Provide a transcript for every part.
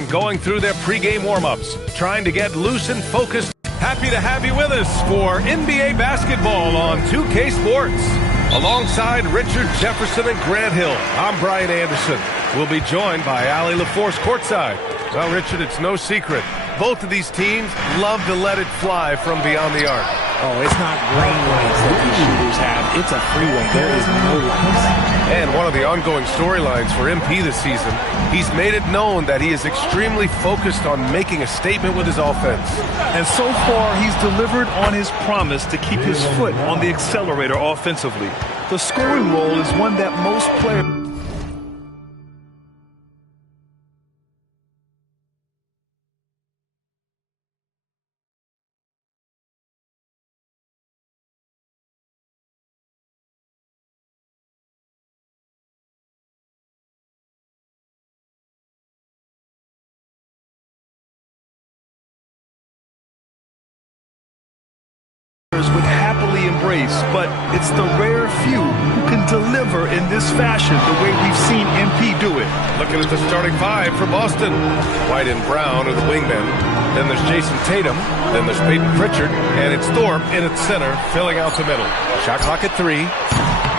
and going through their pregame warm-ups, trying to get loose and focused. Happy to have you with us for NBA basketball on 2K Sports. Alongside Richard Jefferson and Grant Hill, I'm Brian Anderson. We'll be joined by Allie LaForce courtside. Well, Richard, it's no secret. Both of these teams love to let it fly from beyond the arc. Oh, it's not green lights that these shooters have. It's a freeway. There is no lights. And one of the ongoing storylines for MP this season, he's made it known that he is extremely focused on making a statement with his offense. And so far, he's delivered on his promise to keep his foot on the accelerator offensively. The scoring role is one that most players... would happily embrace, but it's the rare few who can deliver in this fashion the way we've seen MP do it. Looking at the starting five for Boston. White and Brown are the wingmen. Then there's Jason Tatum. Then there's Peyton Pritchard. And it's Thorpe in at center, filling out the middle. Shot clock at 3.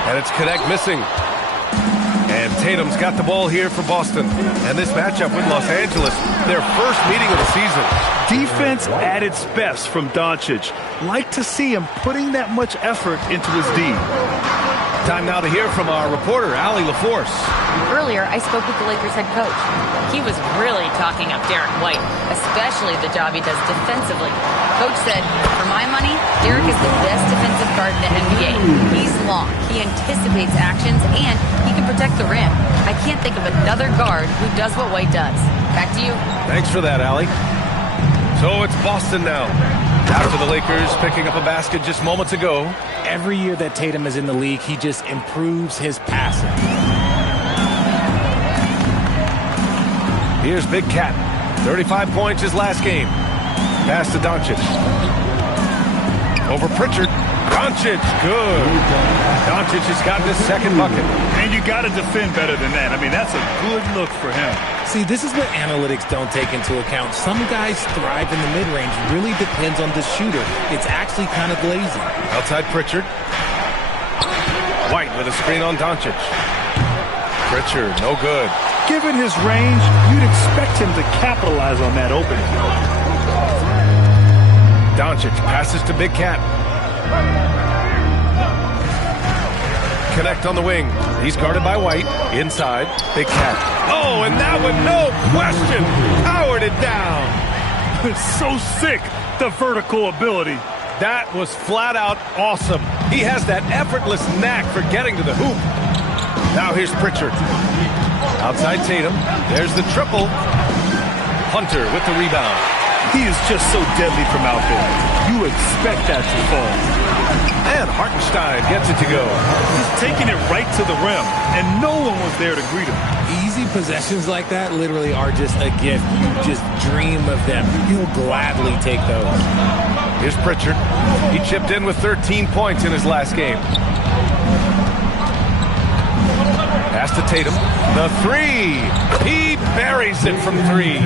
And it's Connect missing. And Tatum's got the ball here for Boston. And this matchup with Los Angeles, their first meeting of the season. Defense at its best from Doncic. Like to see him putting that much effort into his D. Time now to hear from our reporter, Allie LaForce. Earlier, I spoke with the Lakers head coach. He was really talking up Derek White, especially the job he does defensively. Coach said, for my money, Derek is the best defensive guard in the NBA. He's long, he anticipates actions, and he can protect the rim. I can't think of another guard who does what White does. Back to you. Thanks for that, Allie. So it's Boston now. After the Lakers picking up a basket just moments ago. Every year that Tatum is in the league, he just improves his passing. Here's Big Cat. 35 points his last game. Pass to Doncic. Over Pritchard. Doncic, good. Doncic has got his second bucket. And you got to defend better than that. I mean, that's a good look for him. See, this is what analytics don't take into account. Some guys thrive in the mid-range. Really depends on the shooter. It's actually kind of lazy. Outside Pritchard. White with a screen on Doncic. Pritchard, no good. Given his range, you'd expect him to capitalize on that opening. Doncic passes to Big Cat. Connect on the wing. He's guarded by White. Inside, Big Cat. Oh, and that one, no question, powered it down. It's so sick, the vertical ability. That was flat out awesome. He has that effortless knack for getting to the hoop. Now here's Pritchard. Outside Tatum. There's the triple. Hunter with the rebound. He is just so deadly from out there. You expect that to fall. And Hartenstein gets it to go. Just taking it right to the rim, and no one was there to greet him. Easy possessions like that literally are just a gift. You just dream of them. You'll gladly take those. Here's Pritchard. He chipped in with 13 points in his last game. Pass to Tatum. The three. He buries it from 3.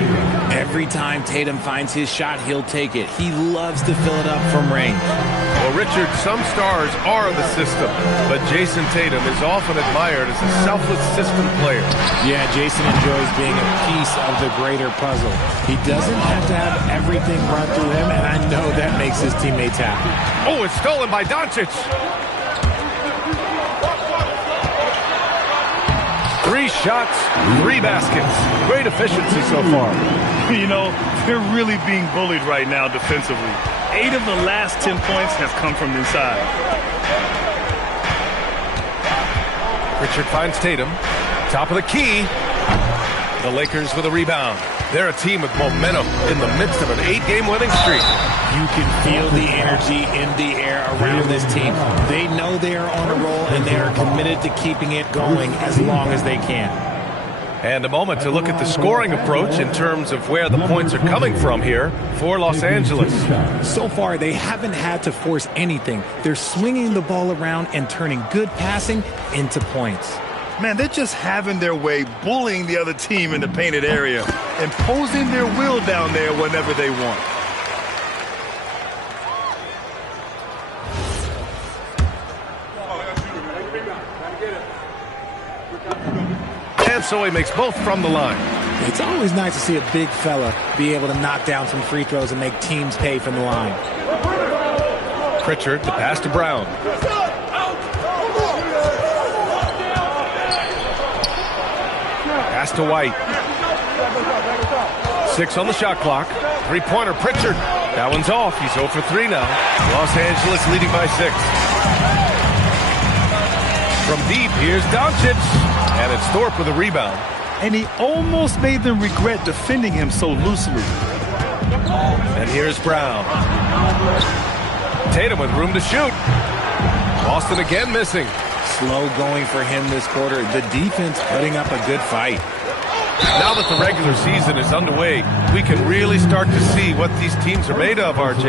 Every time Tatum finds his shot, he'll take it. He loves to fill it up from range. Well, Richard, some stars are the system, but Jason Tatum is often admired as a selfless system player. Yeah, Jason enjoys being a piece of the greater puzzle. He doesn't have to have everything run through him, and I know that makes his teammates happy. Oh, it's stolen by Doncic. 3 shots, 3 baskets. Great efficiency so far. You know, they're really being bullied right now defensively. 8 of the last 10 points have come from inside. Pritchard finds Tatum. Top of the key. The Lakers with a rebound. They're a team with momentum in the midst of an 8-game winning streak. You can feel the energy in the air around this team. They know they are on a roll, and they are committed to keeping it going as long as they can. And a moment to look at the scoring approach in terms of where the points are coming from here for Los Angeles. So far, they haven't had to force anything. They're swinging the ball around and turning good passing into points. Man, they're just having their way, bullying the other team in the painted area, imposing their will down there whenever they want. And so he makes both from the line. It's always nice to see a big fella be able to knock down some free throws and make teams pay from the line. Pritchard, the pass to Brown. Pass to White. 6 on the shot clock. Three-pointer, Pritchard. That one's off. He's 0 for 3 now. Los Angeles leading by 6. From deep, here's Doncic. And it's Thorpe with a rebound. And he almost made them regret defending him so loosely. And here's Brown. Tatum with room to shoot. Boston again missing. Slow going for him this quarter. The defense putting up a good fight. Now that the regular season is underway, we can really start to see what these teams are made of, RJ.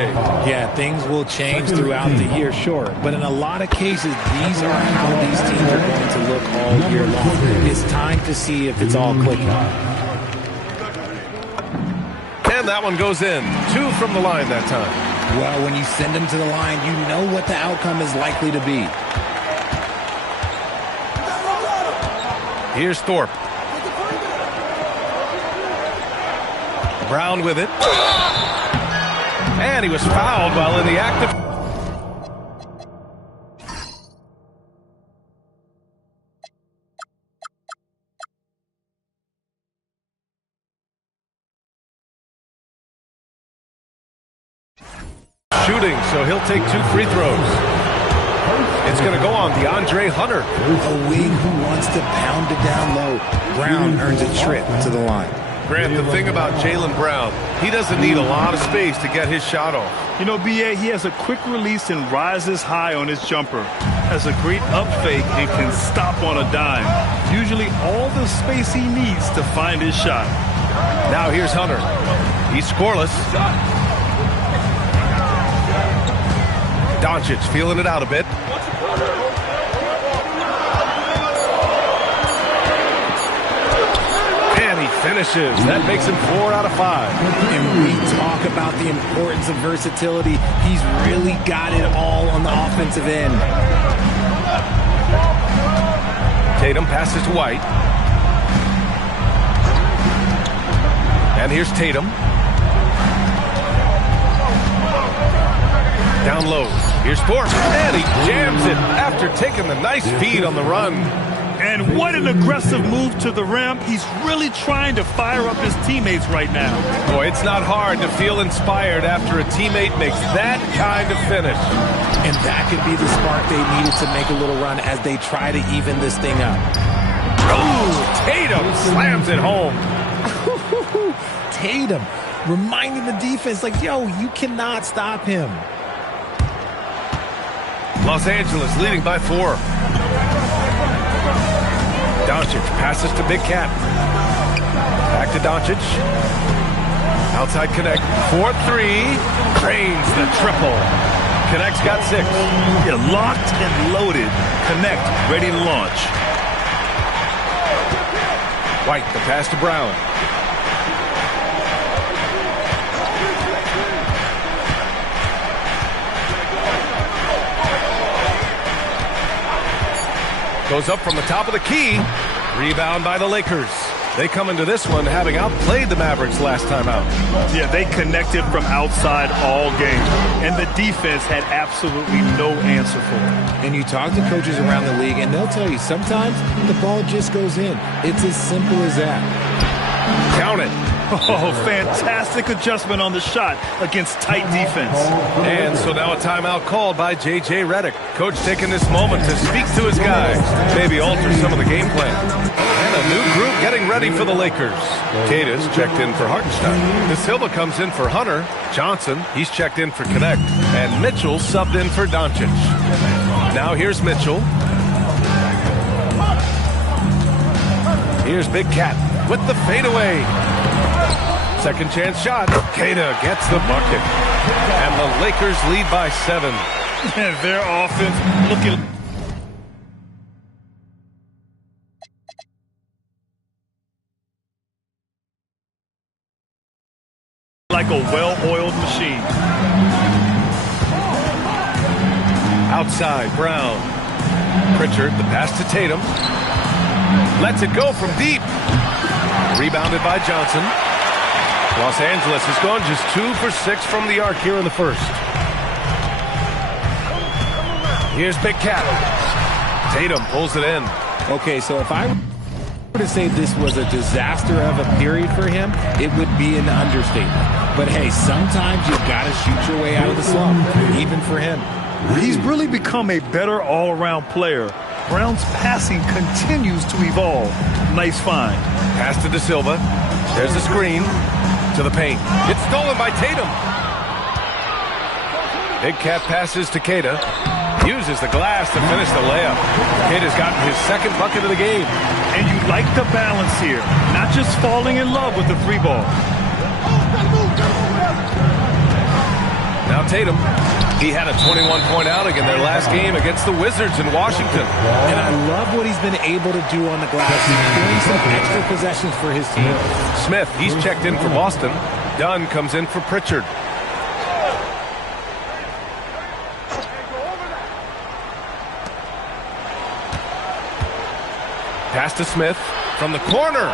Yeah, things will change throughout the year, sure. But in a lot of cases, these are how these teams are going to look all year long. It's time to see if it's all clicking. And that one goes in. 2 from the line that time. Well, when you send them to the line, you know what the outcome is likely to be. Here's Thorpe. Brown with it. And he was fouled while in the act of... shooting, so he'll take 2 free throws. It's going to go on DeAndre Hunter. A wing who wants to pound it down low. Brown earns a trip to the line. Grant, the thing about Jaylen Brown, he doesn't need a lot of space to get his shot off. You know, B.A., he has a quick release and rises high on his jumper. Has a great up fake and can stop on a dime. Usually all the space he needs to find his shot. Now here's Hunter. He's scoreless. Doncic feeling it out a bit. And he finishes. That makes him 4 out of 5. And we talk about the importance of versatility. He's really got it all on the offensive end. Tatum passes to White. And here's Tatum. Down low. Here's Thorpe. And he jams it after taking the nice feed on the run. And what an aggressive move to the rim. He's really trying to fire up his teammates right now. Boy, it's not hard to feel inspired after a teammate makes that kind of finish. And that could be the spark they needed to make a little run as they try to even this thing up. Oh, Tatum slams it home. Tatum reminding the defense, like, yo, you cannot stop him. Los Angeles leading by 4. Doncic passes to Big Cat. Back to Doncic. Outside Connect. 4-3. Drains the triple. Connect's got 6. Yeah, locked and loaded. Connect, ready to launch. White, the pass to Brown. Goes up from the top of the key. Rebound by the Lakers. They come into this one having outplayed the Mavericks last time out. Yeah, they connected from outside all game. And the defense had absolutely no answer for it. And you talk to coaches around the league, and they'll tell you sometimes the ball just goes in. It's as simple as that. Count it. Oh, fantastic adjustment on the shot against tight defense. And so now a timeout called by J.J. Redick. Coach taking this moment to speak to his guys, maybe alter some of the game plan. And a new group getting ready for the Lakers. Cada's checked in for Hartenstein. De Silva comes in for Hunter. Johnson, he's checked in for Connect. And Mitchell subbed in for Doncic. Now here's Mitchell. Here's Big Cat with the fadeaway. Second chance shot. Cada gets the bucket. And the Lakers lead by 7. And their offense looking... like a well-oiled machine. Outside, Brown. Pritchard, the pass to Tatum. Lets it go from deep. Rebounded by Johnson. Los Angeles has gone just 2 for 6 from the arc here in the first. Here's Big Cat. Tatum pulls it in. Okay, so if I were to say this was a disaster of a period for him, it would be an understatement. But hey, sometimes you've got to shoot your way out of the slump, even for him. He's really become a better all-around player. Brown's passing continues to evolve. Nice find. Pass to De Silva. There's a screen to the paint. It's stolen by Tatum. Big Cat passes to Keita. Uses the glass to finish the layup. Keita's gotten his second bucket of the game. And you like the balance here. Not just falling in love with the free ball. Now Tatum. He had a 21-point outing in their last game against the Wizards in Washington. And I love what he's been able to do on the glass, securing some extra possessions for his team. Smith, he's checked in for Boston. Dunn comes in for Pritchard. Pass to Smith from the corner.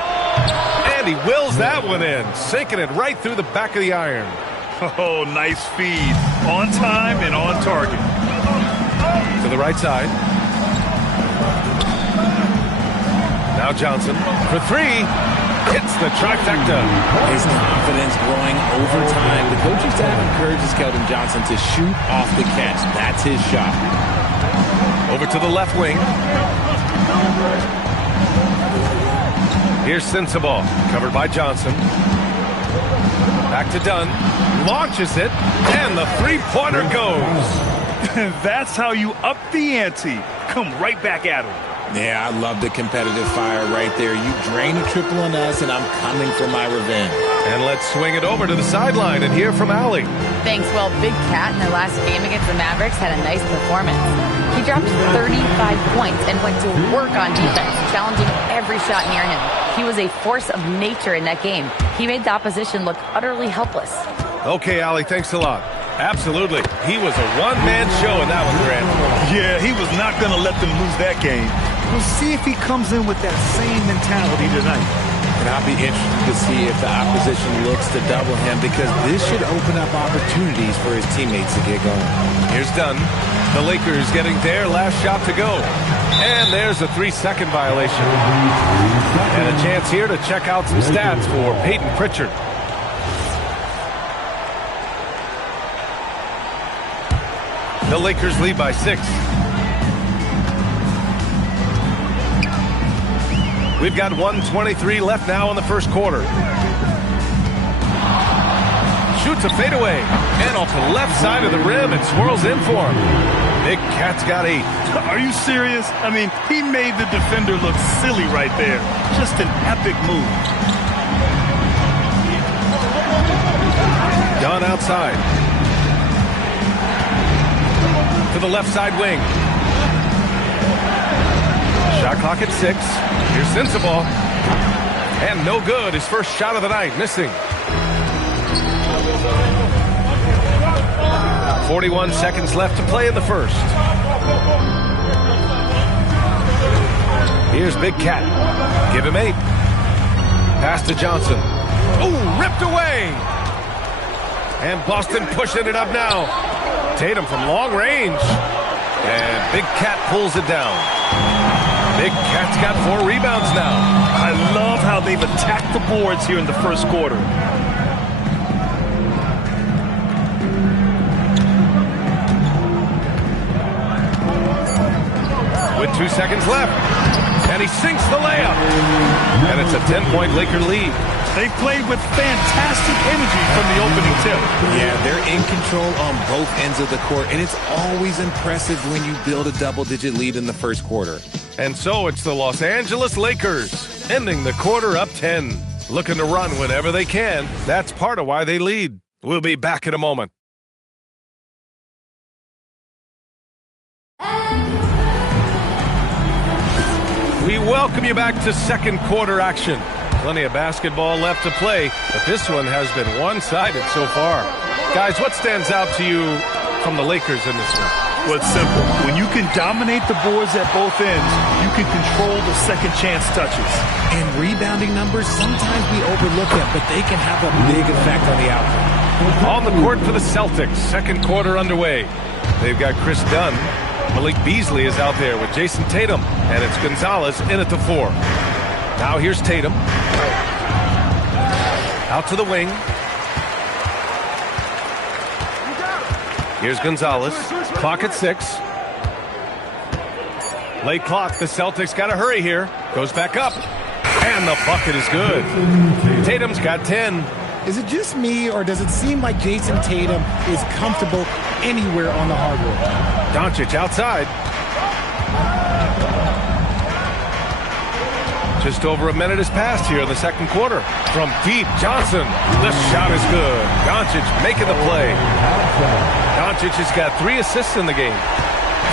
And he wills that one in, sinking it right through the back of the iron. Oh, nice feed. On time and on target. To the right side. Now Johnson for three. Hits the trifecta. His confidence growing over time. The coaching staff encourages Keldon Johnson to shoot off the catch. That's his shot. Over to the left wing. Here's Sensabaugh, covered by Johnson. Back to Dunn. Launches it, and the three-pointer goes. That's how you up the ante. Come right back at him. Yeah, I love the competitive fire right there. You drain a triple on us, and I'm coming for my revenge. And let's swing it over to the sideline and hear from Allie. Thanks. Well, Big Cat in their last game against the Mavericks had a nice performance. He dropped 35 points and went to work on defense, challenging every shot near him. He was a force of nature in that game. He made the opposition look utterly helpless. Okay, Allie, thanks a lot. Absolutely. He was a one-man show in that one, Grant. Yeah, he was not going to let them lose that game. We'll see if he comes in with that same mentality tonight. And I'll be interested to see if the opposition looks to double him, because this should open up opportunities for his teammates to get going. Here's Dunn. The Lakers getting their last shot to go. And there's a 3-second violation. And a chance here to check out some stats for Peyton Pritchard. The Lakers lead by 6. We've got 1:23 left now in the first quarter. Shoots a fadeaway. And off the left side of the rim, it swirls in for him. Big Cat's got 8. Are you serious? I mean, he made the defender look silly right there. Just an epic move. Dunn outside. To the left side wing. Shot clock at 6. Here's Sensabaugh. And no good. His first shot of the night, missing. 41 seconds left to play in the first. Here's Big Cat. Give him 8. Pass to Johnson. Oh, ripped away. And Boston pushing it up now. Tatum from long range. And Big Cat pulls it down. Big Cat's got 4 rebounds now. I love how they've attacked the boards here in the first quarter. With 2 seconds left. And he sinks the layup. And it's a 10-point Laker lead. They played with fantastic energy from the opening tip. Yeah, they're in control on both ends of the court, and it's always impressive when you build a double-digit lead in the first quarter. And so it's the Los Angeles Lakers, ending the quarter up 10. Looking to run whenever they can. That's part of why they lead. We'll be back in a moment. We welcome you back to second quarter action. Plenty of basketball left to play, but this one has been one-sided so far. Guys, what stands out to you from the Lakers in this one? Well, it's simple. When you can dominate the boards at both ends, you can control the second chance touches. And rebounding numbers, sometimes we overlook them, but they can have a big effect on the outcome. On the court for the Celtics, second quarter underway. They've got Chris Dunn. Malik Beasley is out there with Jason Tatum, and it's Gonzalez in at the 4. Now here's Tatum. Out to the wing. Here's Gonzalez. Clock at 6. Late clock. The Celtics got to hurry here. Goes back up. And the bucket is good. Tatum's got 10. Is it just me, or does it seem like Jason Tatum is comfortable anywhere on the hardwood? Doncic outside. Just over a minute has passed here in the second quarter. From deep, Johnson. This shot is good. Doncic making the play. Doncic has got 3 assists in the game.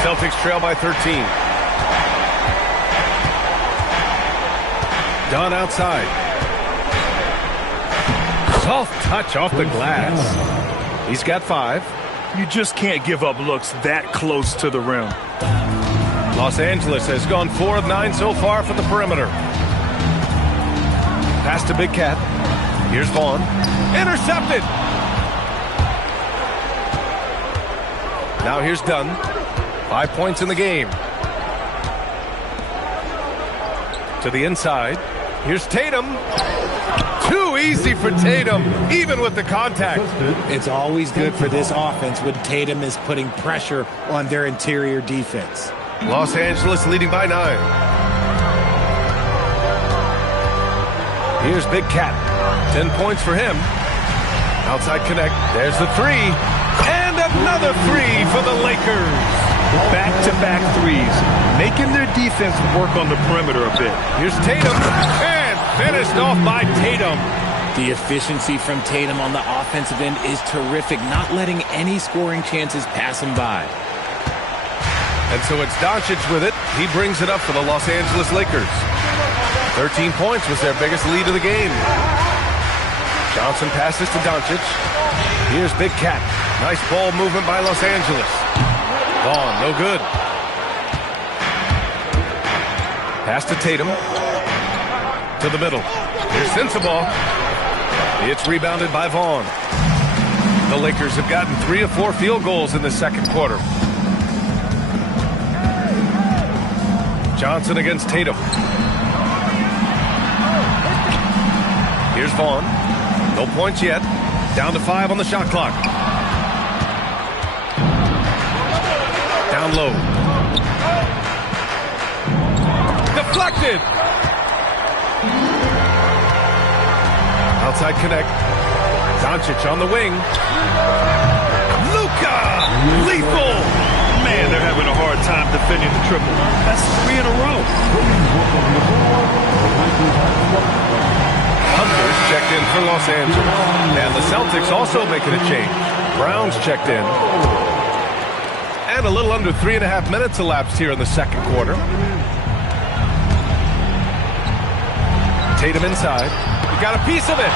Celtics trail by 13. Dunn outside. Soft touch off the glass. He's got 5. You just can't give up looks that close to the rim. Los Angeles has gone 4 of 9 so far from the perimeter. Pass to Big Cat. Here's Vaughn. Intercepted. Now here's Dunn. 5 points in the game. To the inside. Here's Tatum. Too easy for Tatum, even with the contact. It's always good for this offense when Tatum is putting pressure on their interior defense. Los Angeles leading by 9. Here's Big Cat. 10 points for him. Outside connect. There's the 3. And another 3 for the Lakers. Back-to-back threes, making their defense work on the perimeter a bit. Here's Tatum. And finished off by Tatum. The efficiency from Tatum on the offensive end is terrific, not letting any scoring chances pass him by. And so it's Doncic with it. He brings it up for the Los Angeles Lakers. 13 points was their biggest lead of the game. Johnson passes to Doncic. Here's Big Cat. Nice ball movement by Los Angeles. Vaughn, no good. Pass to Tatum. To the middle. Here's Sensabaugh. It's rebounded by Vaughn. The Lakers have gotten 3 of 4 field goals in the second quarter. Johnson against Tatum. Here's Vaughn. No points yet. Down to 5 on the shot clock. Down low. Deflected. Outside connect. Doncic on the wing. Luka! Lethal! Man, they're having a hard time defending the triple. That's 3 in a row. Hunter's checked in for Los Angeles. And the Celtics also making a change. Brown's checked in. And a little under 3.5 minutes elapsed here in the second quarter. Tatum inside. We got a piece of it.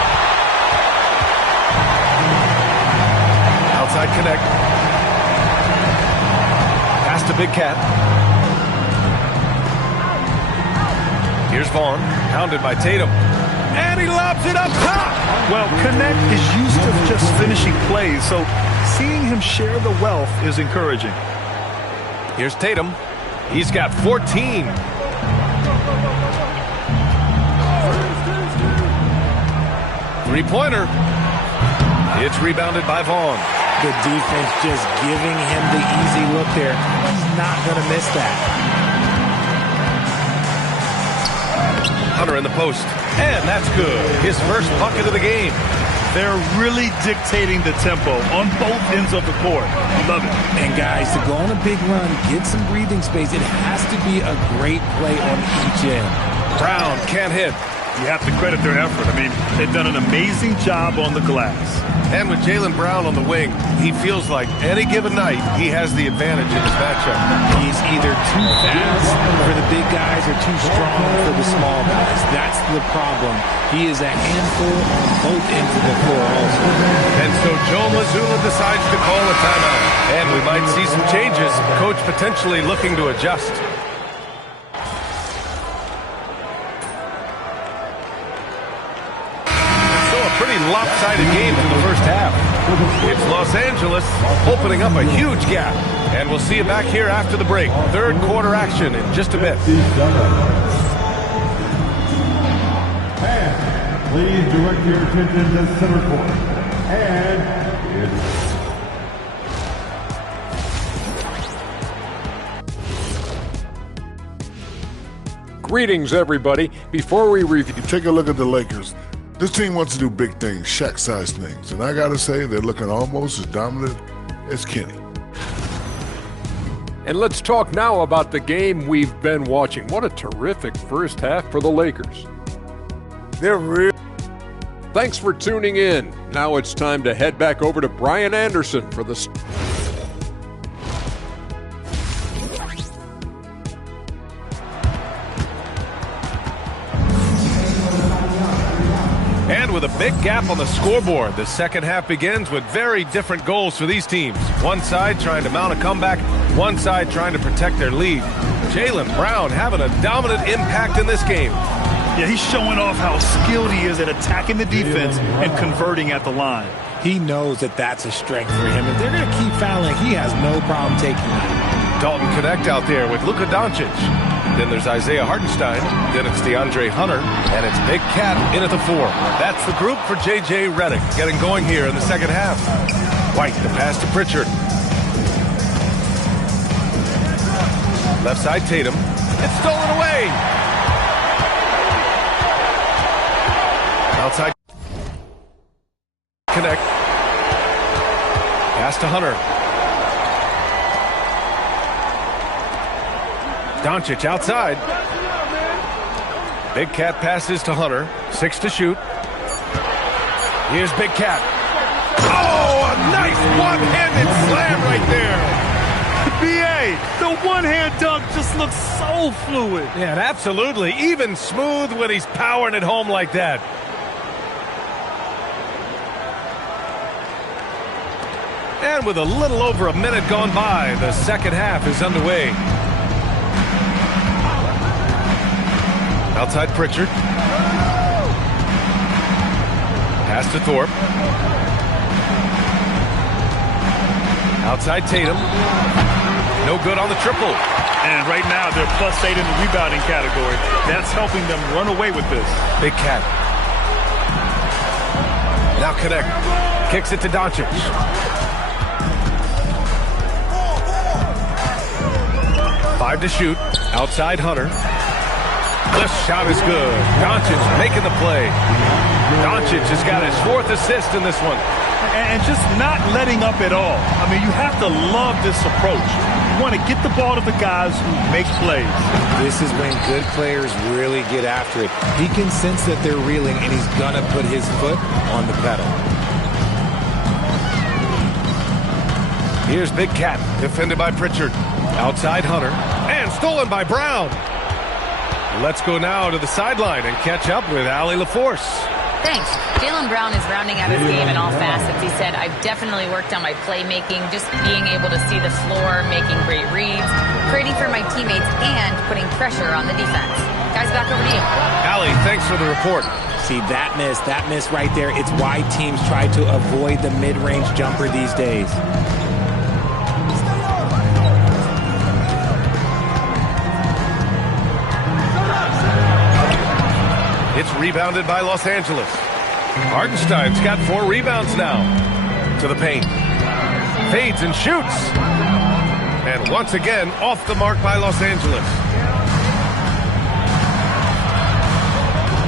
Outside connect. Pass to Big Cat. Here's Vaughn. Pounded by Tatum. And he lobs it up top. Well, Connect is used to just finishing plays, so seeing him share the wealth is encouraging. Here's Tatum. He's got 14. Three-pointer. It's rebounded by Vaughn. The defense just giving him the easy look there. He's not going to miss that. Hunter in the post. And that's good. His first bucket of the game. They're really dictating the tempo on both ends of the court. Love it. And guys, to go on a big run, get some breathing space, it has to be a great play on each end. Brown can't hit. You have to credit their effort. I mean, they've done an amazing job on the glass. And with Jaylen Brown on the wing, he feels like any given night he has the advantage in his matchup. He's either too fast for the big guys or too strong for the small guys. That's the problem. He is a handful on both ends of the floor also. And so Joe Mazzulla decides to call a timeout. And we might see some changes. Coach potentially looking to adjust. Pretty lopsided game in the first half. It's Los Angeles opening up a huge gap. And we'll see you back here after the break. Third quarter action in just a bit. And please direct your attention to center court. And it's... Greetings, everybody. Before we review... Take a look at the Lakers. This team wants to do big things, Shaq-sized things, and I gotta say they're looking almost as dominant as Kenny. And let's talk now about the game we've been watching. What a terrific first half for the Lakers. They're real. Thanks for tuning in. Now it's time to head back over to Brian Anderson for the... And with a big gap on the scoreboard, the second half begins with very different goals for these teams. One side trying to mount a comeback, one side trying to protect their lead. Jaylen Brown having a dominant impact in this game. Yeah, he's showing off how skilled he is at attacking the defense and converting at the line. He knows that that's a strength for him. If they're going to keep fouling, he has no problem taking that. Dalton Connect out there with Luka Doncic. Then there's Isaiah Hartenstein. Then it's DeAndre Hunter. And it's Big Cat in at the 4. That's the group for J.J. Redick getting going here in the second half. White, the pass to Pritchard. Left side, Tatum. It's stolen away. Outside. Connect. Pass to Hunter. Doncic outside. Big Cat passes to Hunter. 6 to shoot. Here's Big Cat. Oh, a nice one-handed slam right there. B.A., the one-hand dunk just looks so fluid. Yeah, absolutely. Even smooth when he's powering it home like that. And with a little over a minute gone by, the second half is underway. Outside Pritchard. Pass to Thorpe. Outside Tatum. No good on the triple. And right now they're +8 in the rebounding category. That's helping them run away with this. Big Cat. Now Connect. Kicks it to Doncic. Five to shoot. Outside Hunter. The shot is good. Doncic making the play. Doncic has got his 4th assist in this one. And just not letting up at all. I mean, you have to love this approach. You want to get the ball to the guys who make plays. This is when good players really get after it. He can sense that they're reeling, and he's going to put his foot on the pedal. Here's Big Cat, defended by Pritchard. Outside Hunter, and stolen by Brown. Let's go now to the sideline and catch up with Allie LaForce. Thanks. Jaylen Brown is rounding out his game in all facets. He said, I've definitely worked on my playmaking, just being able to see the floor, making great reads, creating for my teammates, and putting pressure on the defense. Guys, back over to you. Allie, thanks for the report. See, that miss right there, it's why teams try to avoid the mid-range jumper these days. It's rebounded by Los Angeles. Hartenstein's got 4 rebounds now. To the paint. Fades and shoots. And once again, off the mark by Los Angeles.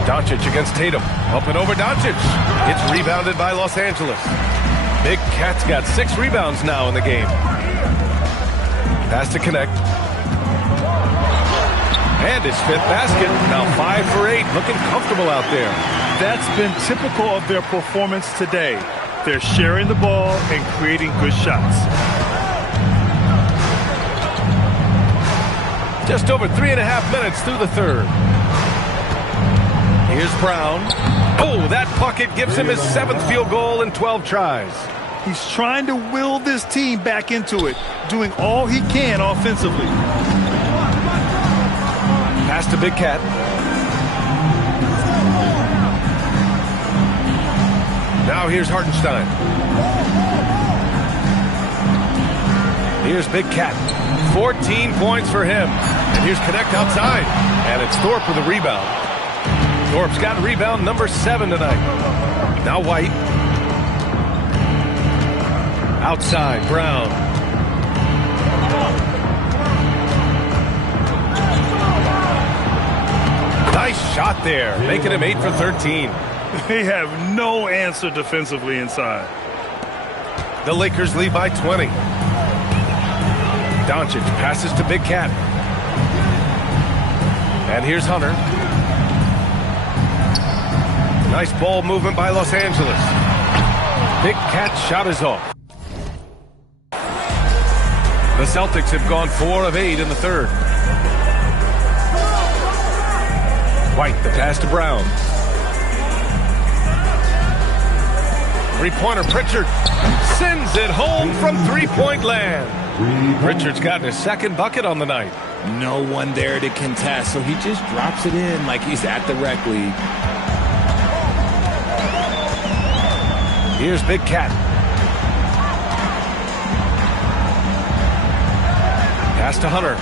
Doncic against Tatum. Up and over Doncic. It's rebounded by Los Angeles. Big Cat's got 6 rebounds now in the game. Pass to Connect. And his 5th basket. Now 5 for 8. Looking comfortable out there. That's been typical of their performance today. They're sharing the ball and creating good shots. Just over 3.5 minutes through the third. Here's Brown. Oh, that bucket gives him his 7th field goal in 12 tries. He's trying to will this team back into it, doing all he can offensively. Pass to Big Cat. Now here's Hartenstein. Here's Big Cat. 14 points for him. And here's Connect outside. And it's Thorpe with a rebound. Thorpe's got rebound number 7 tonight. Now White. Outside, Brown. Nice shot there, making him 8 for 13. They have no answer defensively inside. The Lakers lead by 20. Doncic passes to Big Cat. And here's Hunter. Nice ball movement by Los Angeles. Big Cat's shot is off. The Celtics have gone 4 of 8 in the third. White, the pass to Brown. Three-pointer, Pritchard sends it home from three-point land. Pritchard's gotten his 2nd bucket on the night. No one there to contest, so he just drops it in like he's at the rec league. Here's Big Cat. Pass to Hunter.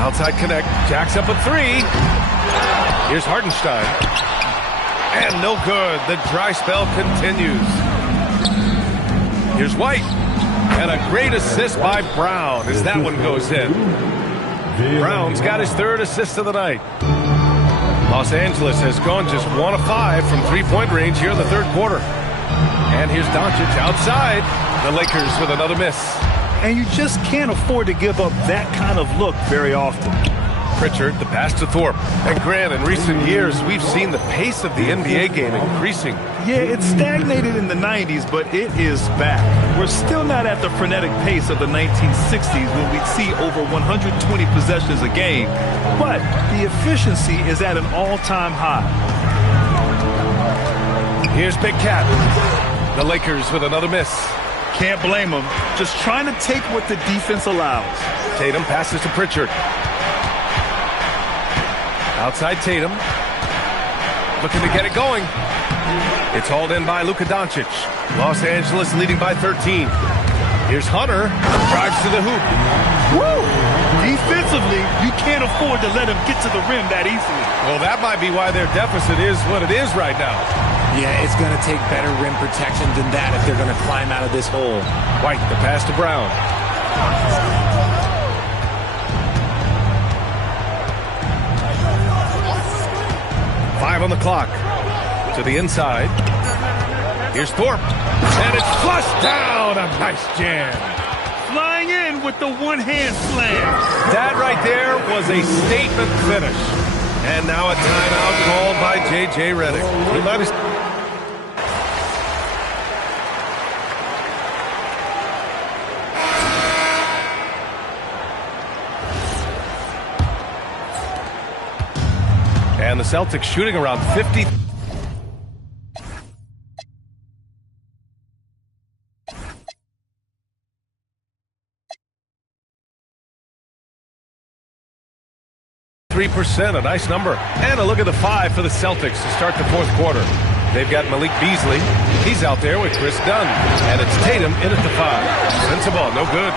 Outside Connect. Jacks up a 3. Here's Hartenstein. And no good. The dry spell continues. Here's White. And a great assist by Brown as that one goes in. Brown's got his 3rd assist of the night. Los Angeles has gone just 1 of 5 from three-point range here in the third quarter. And here's Doncic outside. The Lakers with another miss. And you just can't afford to give up that kind of look very often. Pritchard, the pass to Thorpe. And Grant, in recent years, we've seen the pace of the NBA game increasing. Yeah, it stagnated in the 90s, but it is back. We're still not at the frenetic pace of the 1960s when we'd see over 120 possessions a game, but the efficiency is at an all-time high. Here's Big Cat. The Lakers with another miss. Can't blame them. Just trying to take what the defense allows. Tatum passes to Pritchard. Outside Tatum. Looking to get it going. It's hauled in by Luka Doncic. Los Angeles leading by 13. Here's Hunter. Drives to the hoop. Woo! Defensively, you can't afford to let him get to the rim that easily. Well, that might be why their deficit is what it is right now. Yeah, it's going to take better rim protection than that if they're going to climb out of this hole. White, the pass to Brown. Five on the clock. To the inside. Here's Thorpe. And it's flushed down. A nice jam. Flying in with the one-hand slam. That right there was a statement finish. And now a timeout called by J.J. Redick. He might have... And the Celtics shooting around 50. %, a nice number. And a look at the 5 for the Celtics to start the fourth quarter. They've got Malik Beasley. He's out there with Chris Dunn. And it's Tatum in at the 5. Sends the ball, no good.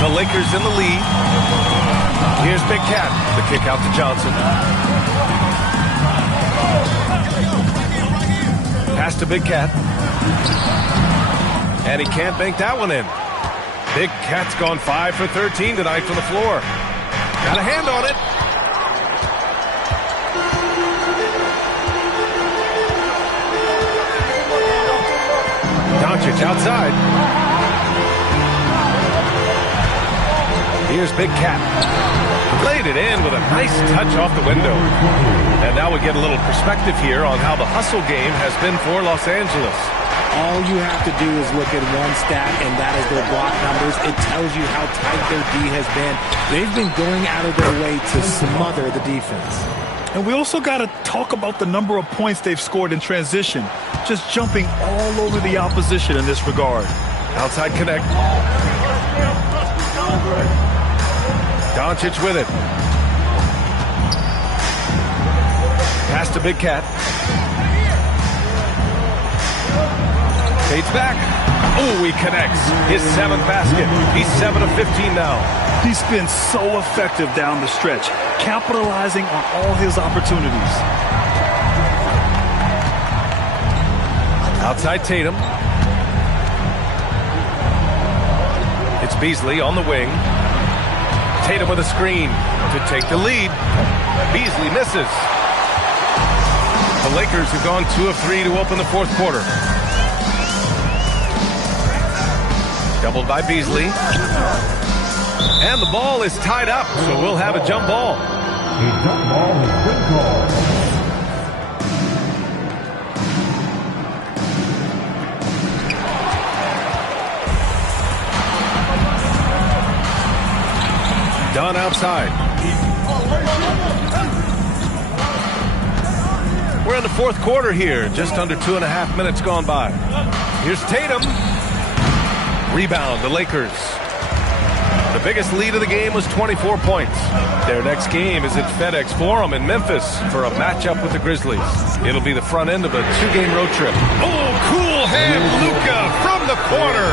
The Lakers in the lead. Here's Big Cat. The kick out to Johnson. Pass to Big Cat. And he can't bank that one in. Big Cat's gone 5 for 13 tonight from the floor. Got a hand on it. Doncic outside. Here's Big Cat. Laid it in with a nice touch off the window. And now we get a little perspective here on how the hustle game has been for Los Angeles. All you have to do is look at one stat, and that is their block numbers. It tells you how tight their D has been. They've been going out of their way to smother the defense. And we also got to talk about the number of points they've scored in transition. Just jumping all over the opposition in this regard. Outside connect. Doncic with it. Pass to Big Cat. Fades back. Oh, he connects. His 7th basket. He's 7 of 15 now. He's been so effective down the stretch, capitalizing on all his opportunities. Outside Tatum. It's Beasley on the wing. Tatum with a screen to take the lead. Beasley misses. The Lakers have gone 2 of 3 to open the 4th quarter. Doubled by Beasley. And the ball is tied up, so we'll have a jump ball. A jump ball has been called. Dunn outside. We're in the 4th quarter here, just under 2.5 minutes gone by. Here's Tatum. Rebound, the Lakers. The biggest lead of the game was 24 points. Their next game is at FedEx Forum in Memphis for a matchup with the Grizzlies. It'll be the front end of a 2-game road trip. Oh, cool hand, Luka from the corner.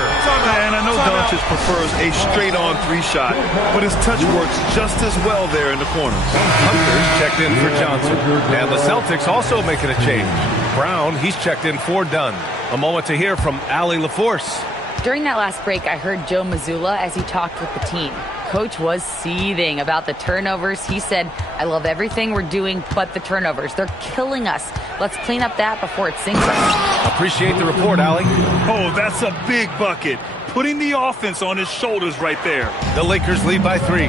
And I know Doncic prefers a straight-on 3-shot, but his touch works just as well there in the corner. Hunter's checked in for Johnson. And the Celtics also making a change. Brown, he's checked in for Dunn. A moment to hear from Allie LaForce. During that last break, I heard Joe Mazzulla as he talked with the team. Coach was seething about the turnovers. He said, I love everything we're doing but the turnovers. They're killing us. Let's clean up that before it sinks us. Appreciate the report, Allie. Oh, that's a big bucket. Putting the offense on his shoulders right there. The Lakers lead by 3.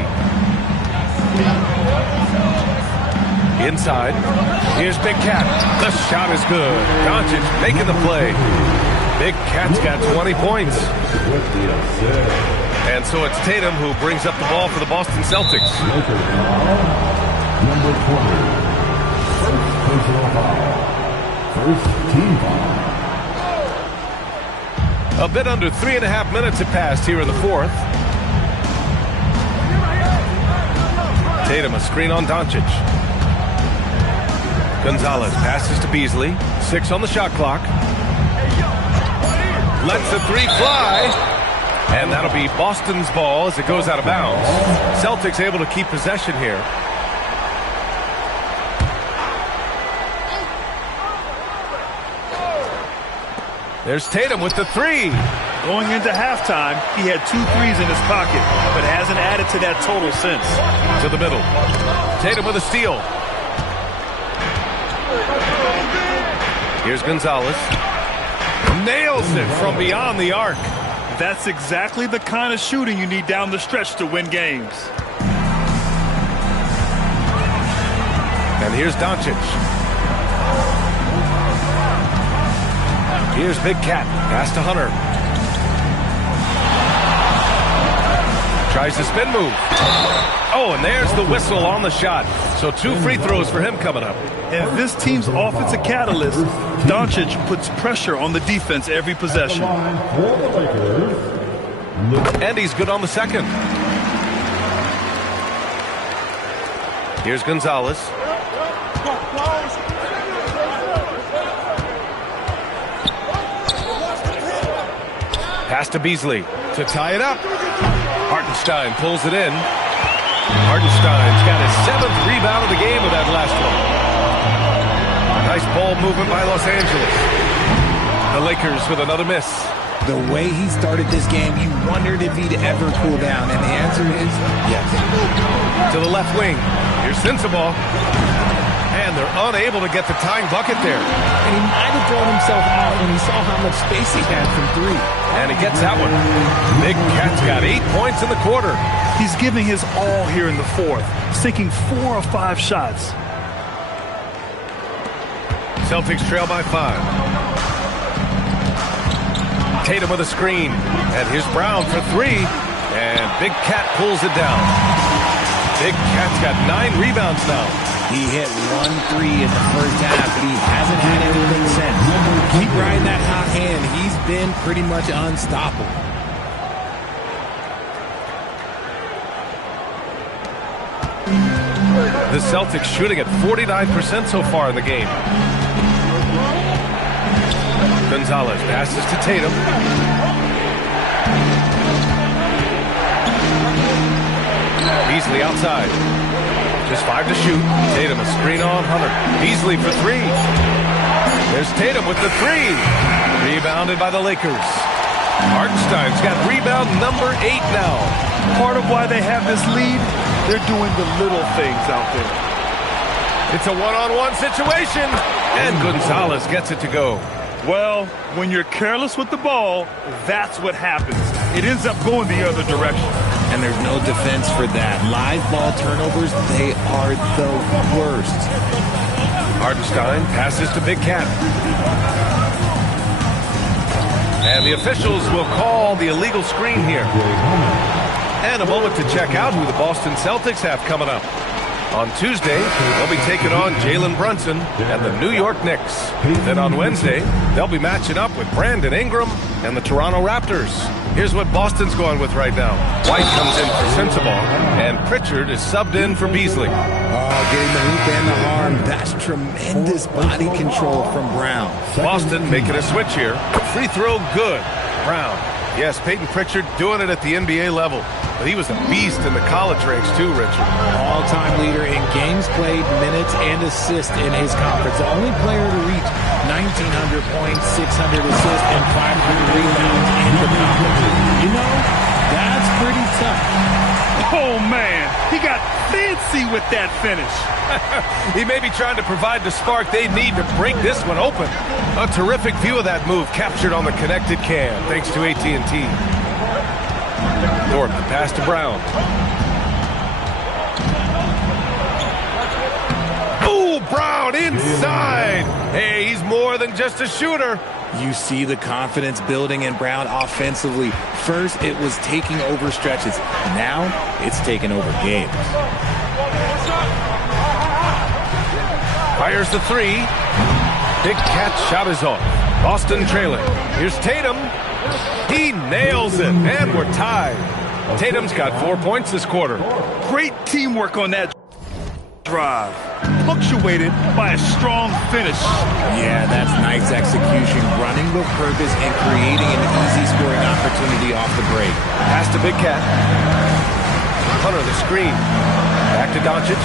Inside. Here's Big Cat. The shot is good. Doncic making the play. Big Cat's got 20 points. And so it's Tatum who brings up the ball for the Boston Celtics. Number 20. First personal foul. First team foul. A bit under 3.5 minutes have passed here in the 4th. Tatum, a screen on Doncic. Gonzalez passes to Beasley. 6 on the shot clock. Lets the 3 fly. And that'll be Boston's ball as it goes out of bounds. Celtics able to keep possession here. There's Tatum with the 3. Going into halftime, he had 2 threes in his pocket, but hasn't added to that total since. To the middle. Tatum with a steal. Here's Gonzalez. Nails it from beyond the arc. That's exactly the kind of shooting you need down the stretch to win games. And here's Doncic. Here's Big Cat. Pass to Hunter. Tries the spin move. Oh, and there's the whistle on the shot. So 2 free throws for him coming up. And this team's offensive catalyst, Doncic puts pressure on the defense every possession. And he's good on the second. Here's Gonzalez. Pass to Beasley to tie it up. Hartenstein pulls it in. Hartenstein's got his 7th rebound of the game with that last one. Nice ball movement by Los Angeles. The Lakers with another miss. The way he started this game, you wondered if he'd ever cool down, and the answer is yes. To the left wing. Here's Sensabaugh. And they're unable to get the tying bucket there. And he might have thrown himself out when he saw how much space he had from three. And he gets that one. Big Cat's got 8 points in the quarter. He's giving his all here in the fourth, sinking 4 of 5 shots. Celtics trail by 5. Tatum with a screen. And here's Brown for 3. And Big Cat pulls it down. Big Cat's got 9 rebounds now. He hit 1 3 in the first half, but he hasn't had anything since. Keep riding that hot hand. He's been pretty much unstoppable. The Celtics shooting at 49% so far in the game. Gonzalez passes to Tatum. Beasley outside. Just 5 to shoot. Tatum a screen on Hunter. Beasley for 3. There's Tatum with the 3. Rebounded by the Lakers. Hartenstein's got rebound number 8 now. Part of why they have this lead, they're doing the little things out there. It's a one-on-one situation, and Gonzalez gets it to go. Well, when you're careless with the ball, that's what happens. It ends up going the other direction. And there's no defense for that. Live ball turnovers, they are the worst. Hartenstein passes to Big Cat. And the officials will call the illegal screen here. And a moment to check out who the Boston Celtics have coming up. On Tuesday, they'll be taking on Jalen Brunson and the New York Knicks. Then on Wednesday, they'll be matching up with Brandon Ingram and the Toronto Raptors. Here's what Boston's going with right now. White comes in for Sensabaugh, and Pritchard is subbed in for Beasley. Oh, getting the hoop and the arm. That's tremendous body control from Brown. Boston making a switch here. Free throw good. Brown. Yes, Peyton Pritchard doing it at the NBA level. But he was a beast in the college ranks too, Richard. All-time leader in games played, minutes, and assists in his conference. The only player to reach 1,900 points, 600 assists, and 500 rebounds in the conference. You know, that's pretty tough. Oh, man, he got fancy with that finish. He may be trying to provide the spark they need to break this one open. A terrific view of that move captured on the connected cam, thanks to AT&T. Dort, the pass to Brown. Ooh, Brown inside. Hey, he's more than just a shooter. You see the confidence building in Brown offensively. First, it was taking over stretches. Now, it's taking over games. Fires the 3. Big Cat shot is off. Boston trailing. Here's Tatum. He nails it, and we're tied. Tatum's got 4 points this quarter. Great teamwork on that drive. Punctuated by a strong finish. Yeah, that's nice execution. Running with purpose and creating an easy scoring opportunity off the break. Pass to Big Cat. Hunter the screen. Back to Doncic.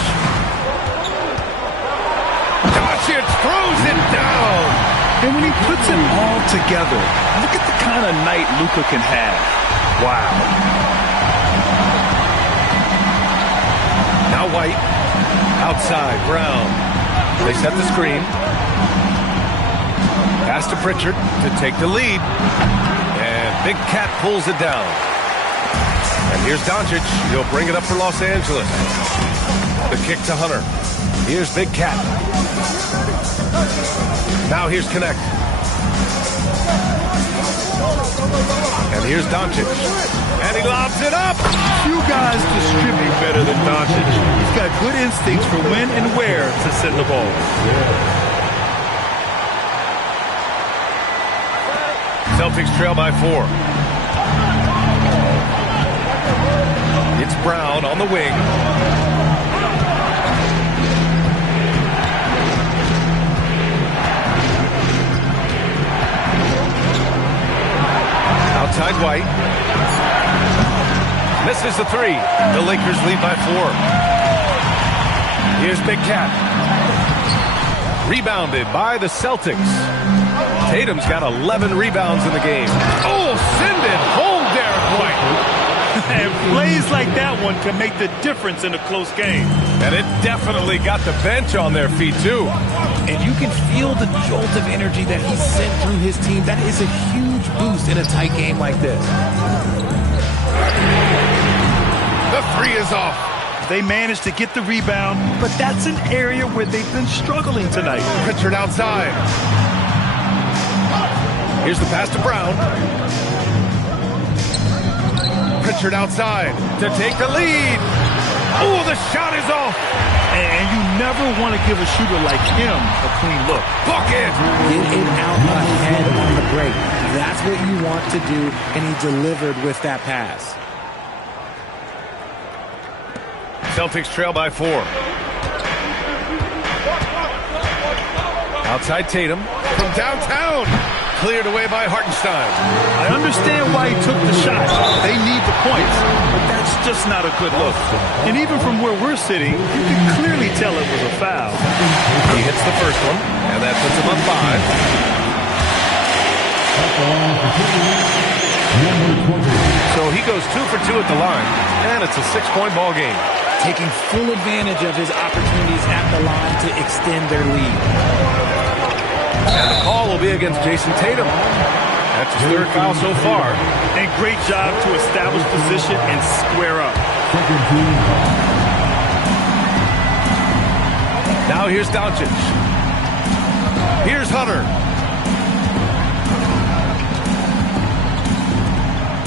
Doncic throws it down. And when he puts it all together, look at the kind of night Luka can have. Wow. Now White. Outside, Brown. They set the screen. Pass to Pritchard to take the lead. And Big Cat pulls it down. And here's Doncic. He'll bring it up for Los Angeles. The kick to Hunter. Here's Big Cat. Now here's Connect. And here's Doncic. And he lobs it up. Few guys distribute better than Doncic. He's got good instincts for when and where to send the ball. Celtics trail by 4. It's Brown on the wing. Outside White. Misses the 3. The Lakers lead by 4. Here's Big Cat. Rebounded by the Celtics. Tatum's got 11 rebounds in the game. Oh, send it home, Derek White. And plays like that one can make the difference in a close game. And it definitely got the bench on their feet, too. And you can feel the jolt of energy that he sent through his team. That is a huge boost in a tight game like this. The three is off. They managed to get the rebound, but that's an area where they've been struggling tonight. Pritchard outside. Here's the pass to Brown. Pritchard outside to take the lead. Oh, the shot is off. And you never want to give a shooter like him a clean look. Bucket. Get it out ahead on the break. That's what you want to do, and he delivered with that pass. Celtics trail by 4. Outside Tatum from downtown. Cleared away by Hartenstein. I understand why he took the shot. They need the points, but that's just not a good look. And even from where we're sitting, you can clearly tell it was a foul. He hits the first one, and that puts him up 5. So he goes 2 for 2 at the line, and it's a 6-point ball game. Taking full advantage of his opportunities at the line to extend their lead. And the call will be against Jason Tatum. That's his 3rd foul so far. And great job to establish position and square up. Now here's Doncic. Here's Hunter.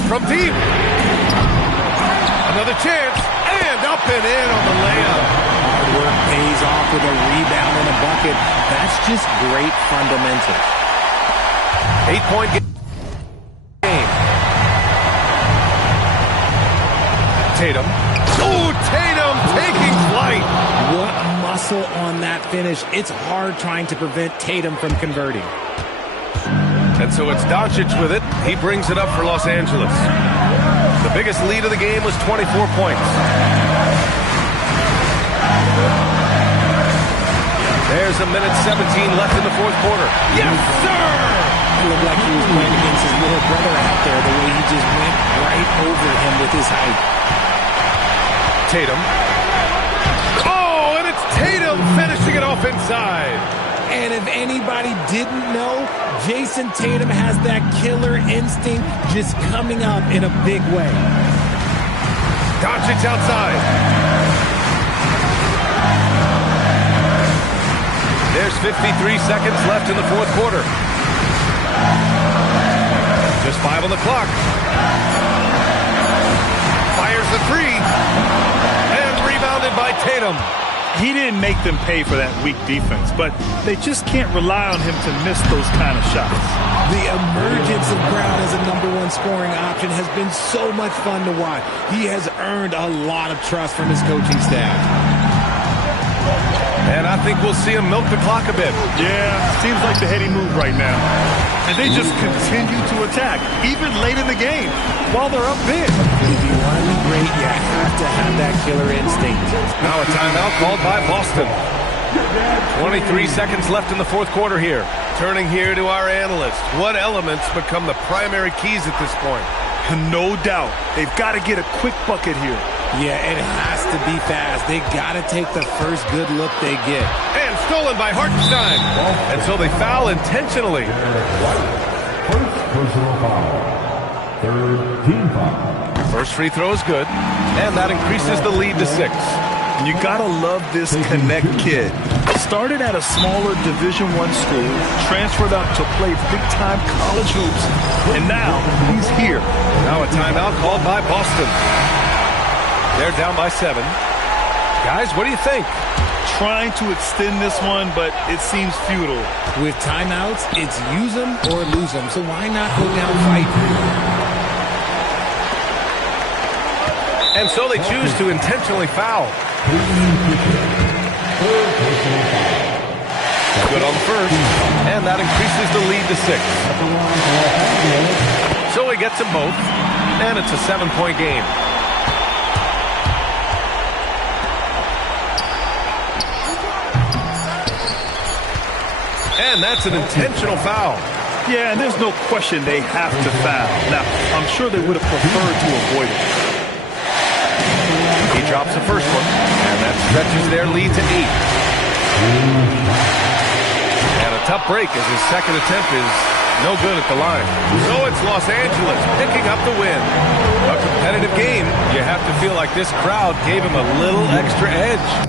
From deep. Another chance. And up and in on the layup. Hard work pays off with a rebound and a bucket. That's just great fundamentals. 8-point game. Tatum. Oh, Tatum taking flight. What muscle on that finish. It's hard trying to prevent Tatum from converting. And so it's Doncic with it. He brings it up for Los Angeles. The biggest lead of the game was 24 points. There's a minute 17 left in the 4th quarter. Yes, sir! It looked like he was playing against his little brother out there, the way he just went right over him with his height. Tatum. Oh, and it's Tatum finishing it off inside. And if anybody didn't know, Jason Tatum has that killer instinct just coming up in a big way. Doncic outside. There's 53 seconds left in the 4th quarter. Just 5 on the clock. Fires the 3. And rebounded by Tatum. He didn't make them pay for that weak defense, but they just can't rely on him to miss those kind of shots. The emergence of Brown as a #1 scoring option has been so much fun to watch. He has earned a lot of trust from his coaching staff. And I think we'll see him milk the clock a bit. Yeah, seems like the heady move right now. And they just continue to attack, even late in the game, while they're up big. If you want to be great, you have to have that killer instinct. Now a timeout called by Boston. 23 seconds left in the 4th quarter here. Turning here to our analyst. What elements become the primary keys at this point? No doubt. They've got to get a quick bucket here. Yeah, it has to be fast. They got to take the first good look they get. And stolen by Hartenstein. And so they foul intentionally. First personal foul. 3rd team foul. First free throw is good. And that increases the lead to 6. And you got to love this Connect kid. Started at a smaller Division I school, transferred up to play big-time college hoops, and now he's here. Now a timeout called by Boston. They're down by 7. Guys, what do you think? Trying to extend this one, but it seems futile. With timeouts, it's use them or lose them, so why not go down fighting? And so they choose to intentionally foul. Good on the first, and that increases the lead to 6. So he gets them both, and it's a 7-point game. And that's an intentional foul. Yeah, and there's no question they have to foul. Now, I'm sure they would have preferred to avoid it. drops the first one, and that stretches their lead to 8. And a tough break as his second attempt is no good at the line. So it's Los Angeles picking up the win. A competitive game. You have to feel like this crowd gave him a little extra edge.